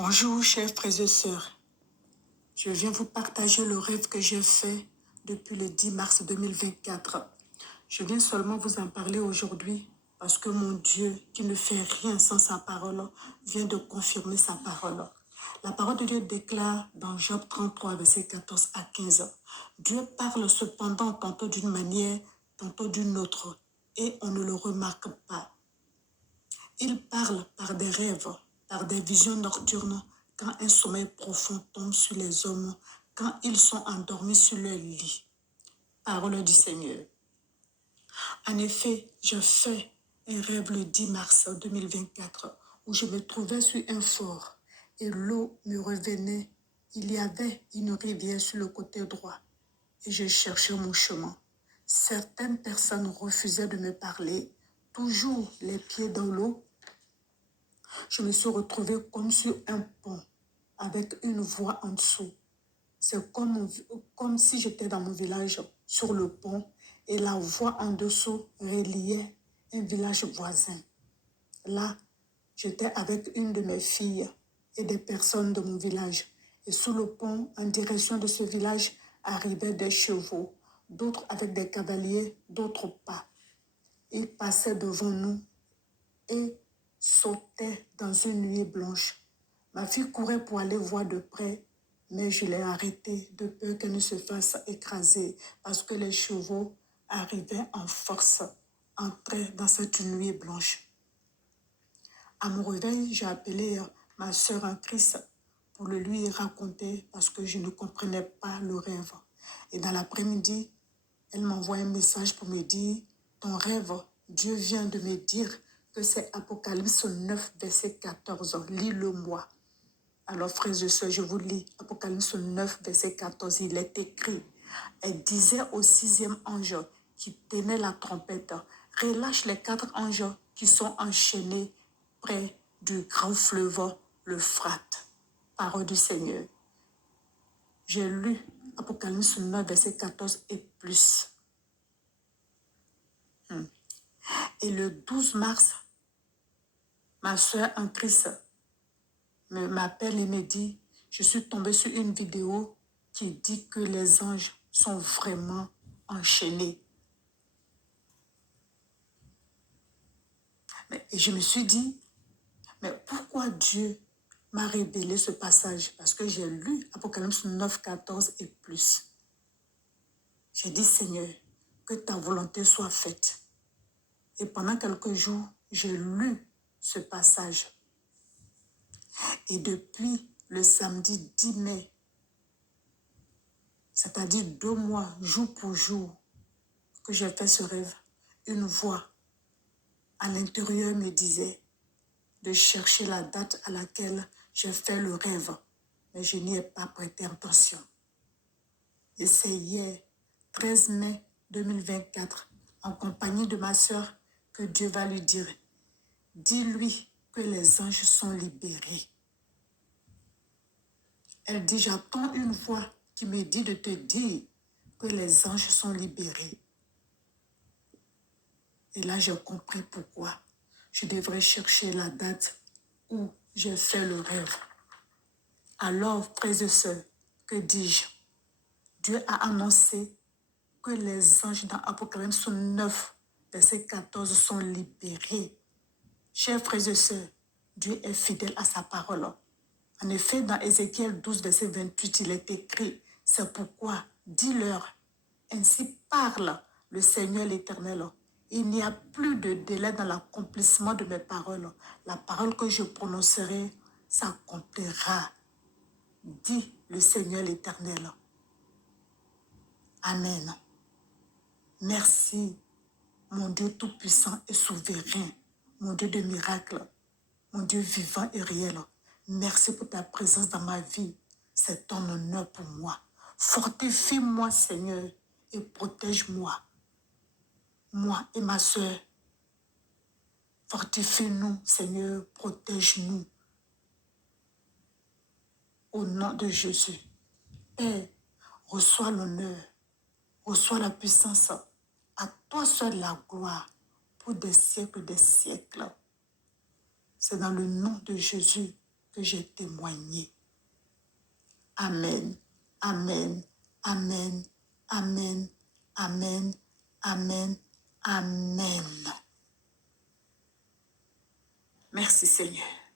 Bonjour, chers frères et sœurs. Je viens vous partager le rêve que j'ai fait depuis le 10 mars 2024. Je viens seulement vous en parler aujourd'hui parce que mon Dieu, qui ne fait rien sans sa parole, vient de confirmer sa parole. La parole de Dieu déclare dans Job 33, versets 14 à 15. Dieu parle cependant tantôt d'une manière, tantôt d'une autre, et on ne le remarque pas. Il parle par des rêves, par des visions nocturnes, quand un sommeil profond tombe sur les hommes, quand ils sont endormis sur leur lit. Parole du Seigneur. En effet, je fais un rêve le 10 mars 2024 où je me trouvais sur un fort et l'eau me revenait. Il y avait une rivière sur le côté droit et je cherchais mon chemin. Certaines personnes refusaient de me parler, toujours les pieds dans l'eau. Je me suis retrouvée comme sur un pont avec une voix en dessous. C'est comme si j'étais dans mon village sur le pont et la voix en dessous reliait un village voisin. Là, j'étais avec une de mes filles et des personnes de mon village. Et sous le pont, en direction de ce village, arrivaient des chevaux, d'autres avec des cavaliers, d'autres pas. Ils passaient devant nous et sautait dans une nuée blanche. Ma fille courait pour aller voir de près, mais je l'ai arrêtée de peur qu'elle ne se fasse écraser parce que les chevaux arrivaient en force, entraient dans cette nuée blanche. À mon réveil, j'ai appelé ma sœur en Christ pour le lui raconter parce que je ne comprenais pas le rêve. Et dans l'après-midi, elle m'envoie un message pour me dire « Ton rêve, Dieu vient de me dire que c'est Apocalypse 9, verset 14. Lis-le-moi. » Alors, frères et sœurs, je vous lis Apocalypse 9, verset 14. Il est écrit. Elle disait au 6e ange qui tenait la trompette, « Relâche les 4 anges qui sont enchaînés près du grand fleuve, l'Euphrate. » Parole du Seigneur. J'ai lu Apocalypse 9, verset 14 et plus. Et le 12 mars, ma soeur en Christ m'appelle et me dit, je suis tombée sur une vidéo qui dit que les anges sont vraiment enchaînés. Et je me suis dit, mais pourquoi Dieu m'a révélé ce passage? Parce que j'ai lu Apocalypse 9, 14 et plus. J'ai dit, Seigneur, que ta volonté soit faite. Et pendant quelques jours, j'ai lu ce passage. Et depuis le samedi 10 mai, c'est-à-dire 2 mois, jour pour jour, que j'ai fait ce rêve, une voix à l'intérieur me disait de chercher la date à laquelle j'ai fait le rêve, mais je n'y ai pas prêté attention. Et c'est hier, 13 mai 2024, en compagnie de ma sœur, que Dieu va lui dire, dis-lui que les anges sont libérés. Elle dit, j'attends une voix qui me dit de te dire que les anges sont libérés. Et là, j'ai compris pourquoi je devrais chercher la date où j'ai fait le rêve. Alors, frères et sœurs, que dis-je? Dieu a annoncé que les anges dans Apocalypse 9, verset 14 sont libérés. Chers frères et sœurs, Dieu est fidèle à sa parole. En effet, dans Ézéchiel 12, verset 28, il est écrit, c'est pourquoi, dis-leur, ainsi parle le Seigneur l'Éternel. Il n'y a plus de délai dans l'accomplissement de mes paroles. La parole que je prononcerai s'accomplira, dit le Seigneur l'Éternel. Amen. Merci, mon Dieu tout-puissant et souverain, mon Dieu de miracles, mon Dieu vivant et réel. Merci pour ta présence dans ma vie. C'est ton honneur pour moi. Fortifie-moi, Seigneur, et protège-moi. Moi et ma soeur. Fortifie-nous, Seigneur, protège-nous. Au nom de Jésus. Père, reçois l'honneur, reçois la puissance. À toi seul la gloire pour des siècles. C'est dans le nom de Jésus que j'ai témoigné. Amen, amen, amen, amen, amen, amen, amen. Merci Seigneur.